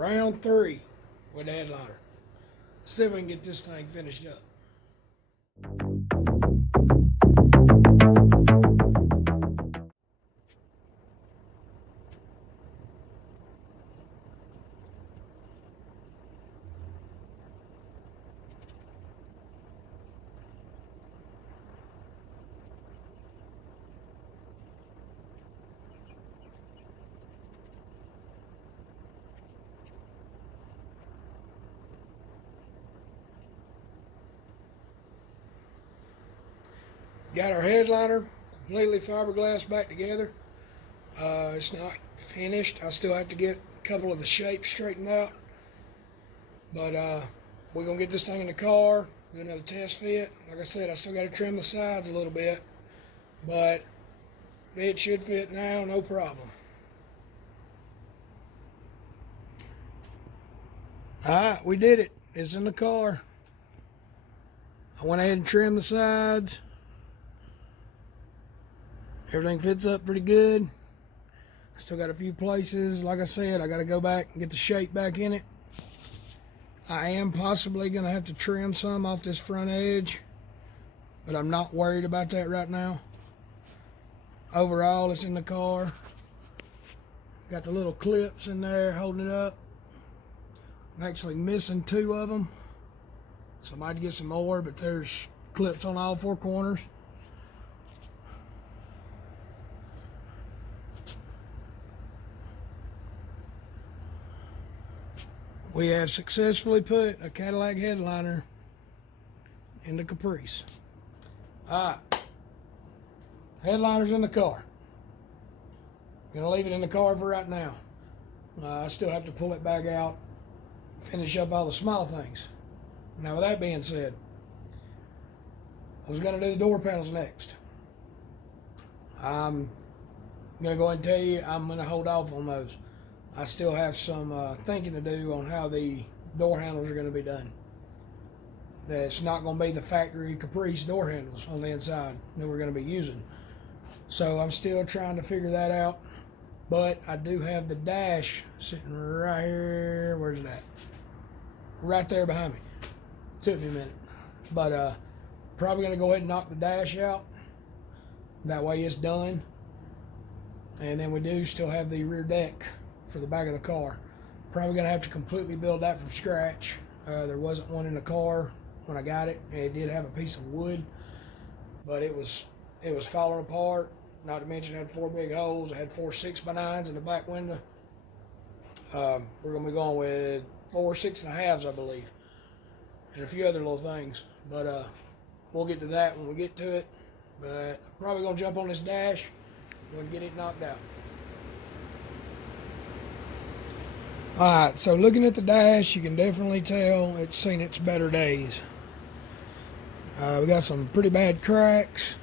Round 3 with the headliner. See if we can get this thing finished up. Got our headliner completely fiberglass back together. It's not finished. I still have to get a couple of the shapes straightened out. But we're going to get this thing in the car, do another test fit. Like I said, I still got to trim the sides a little bit. But it should fit now, no problem. Alright, we did it. It's in the car. I went ahead and trimmed the sides. Everything fits up pretty good. Still got a few places, like I said, I got to go back and get the shape back in it. I am possibly going to have to trim some off this front edge, but I'm not worried about that right now. Overall, it's in the car. Got the little clips in there holding it up. I'm actually missing 2 of them, so I might get some more, but there's clips on all 4 corners. We have successfully put a Cadillac headliner in the Caprice. Alright. Headliner's in the car. I'm going to leave it in the car for right now. I still have to pull it back out, finish up all the small things. Now with that being said, I was going to do the door panels next. I'm going to go ahead and tell you I'm going to hold off on those. I still have some thinking to do on how the door handles are going to be done. It's not going to be the factory Caprice door handles on the inside that we're going to be using. So I'm still trying to figure that out. But I do have the dash sitting right here. Where's it at? Right there behind me. Took me a minute. But probably going to go ahead and knock the dash out. That way it's done. And then we do still have the rear deck for the back of the car. Probably going to have to completely build that from scratch. There wasn't one in the car when I got it. It did have a piece of wood, but it was falling apart. Not to mention it had 4 big holes. It had 4 6x9s in the back window. We're going to be going with 4 6.5s, I believe, and a few other little things. But we'll get to that when we get to it. But I'm probably going to jump on this dash and get it knocked out. Alright, so looking at the dash, you can definitely tell it's seen its better days. We got some pretty bad cracks.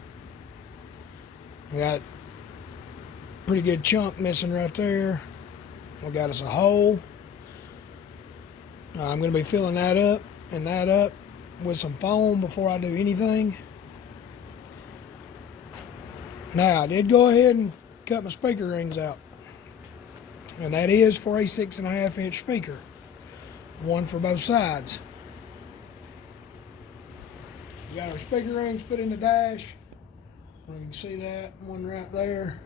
We got a pretty good chunk missing right there. We got us a hole. I'm going to be filling that up and that up with some foam before I do anything. Now, I did go ahead and cut my speaker rings out. And that is for a 6.5 inch speaker. One for both sides. We got our speaker rings put in the dash. You can see that one right there.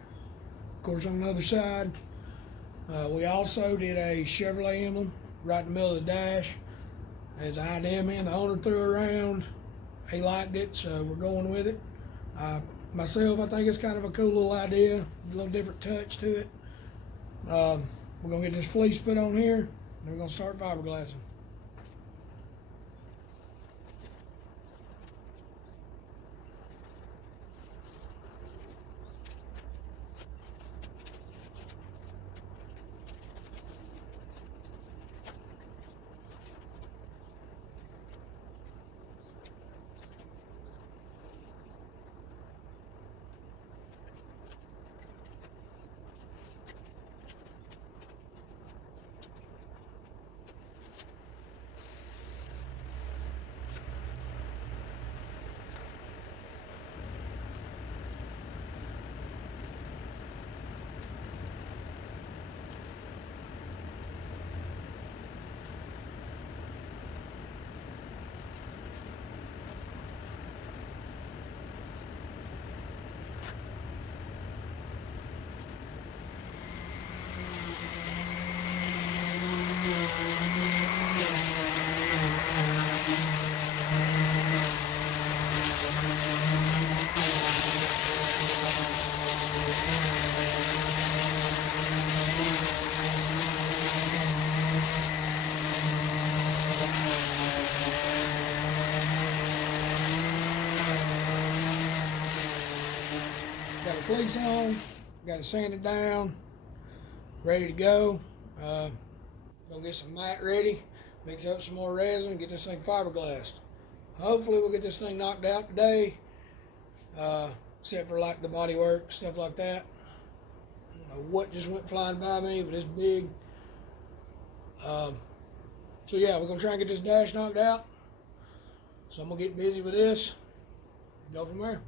Of course, on the other side, we also did a Chevrolet emblem right in the middle of the dash. As an idea, man, the owner threw around. He liked it, so we're going with it. Myself, I think it's kind of a cool little idea, a little different touch to it. We're going to get this fleece put on here, and we're going to start fiberglassing. Got a fleece on, got it sanded down, ready to go. Gonna get some mat ready, mix up some more resin, get this thing fiberglassed. Hopefully we'll get this thing knocked out today, except for like the body work, stuff like that. I don't know what just went flying by me, but it's big. So yeah, we're gonna try and get this dash knocked out. So I'm gonna get busy with this and go from there.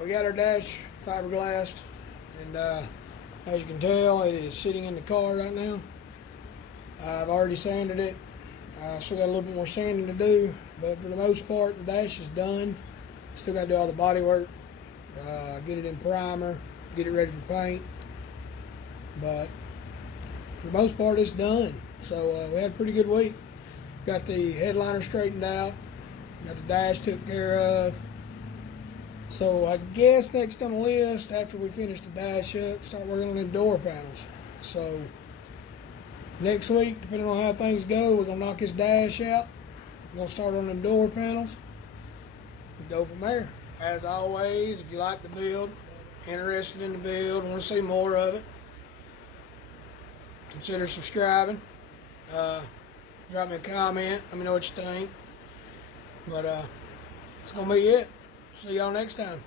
We got our dash fiberglassed, and as you can tell, it is sitting in the car right now. I've already sanded it. I still got a little bit more sanding to do, but for the most part, the dash is done. Still got to do all the body work, get it in primer, get it ready for paint. But for the most part, it's done. So we had a pretty good week. Got the headliner straightened out, got the dash took care of. So I guess next on the list, after we finish the dash up, start working on the door panels. So next week, depending on how things go, we're gonna knock this dash out. We're gonna start on the door panels and go from there. As always, if you like the build, interested in the build, want to see more of it, consider subscribing. Drop me a comment. Let me know what you think. But that's gonna be it. See y'all next time.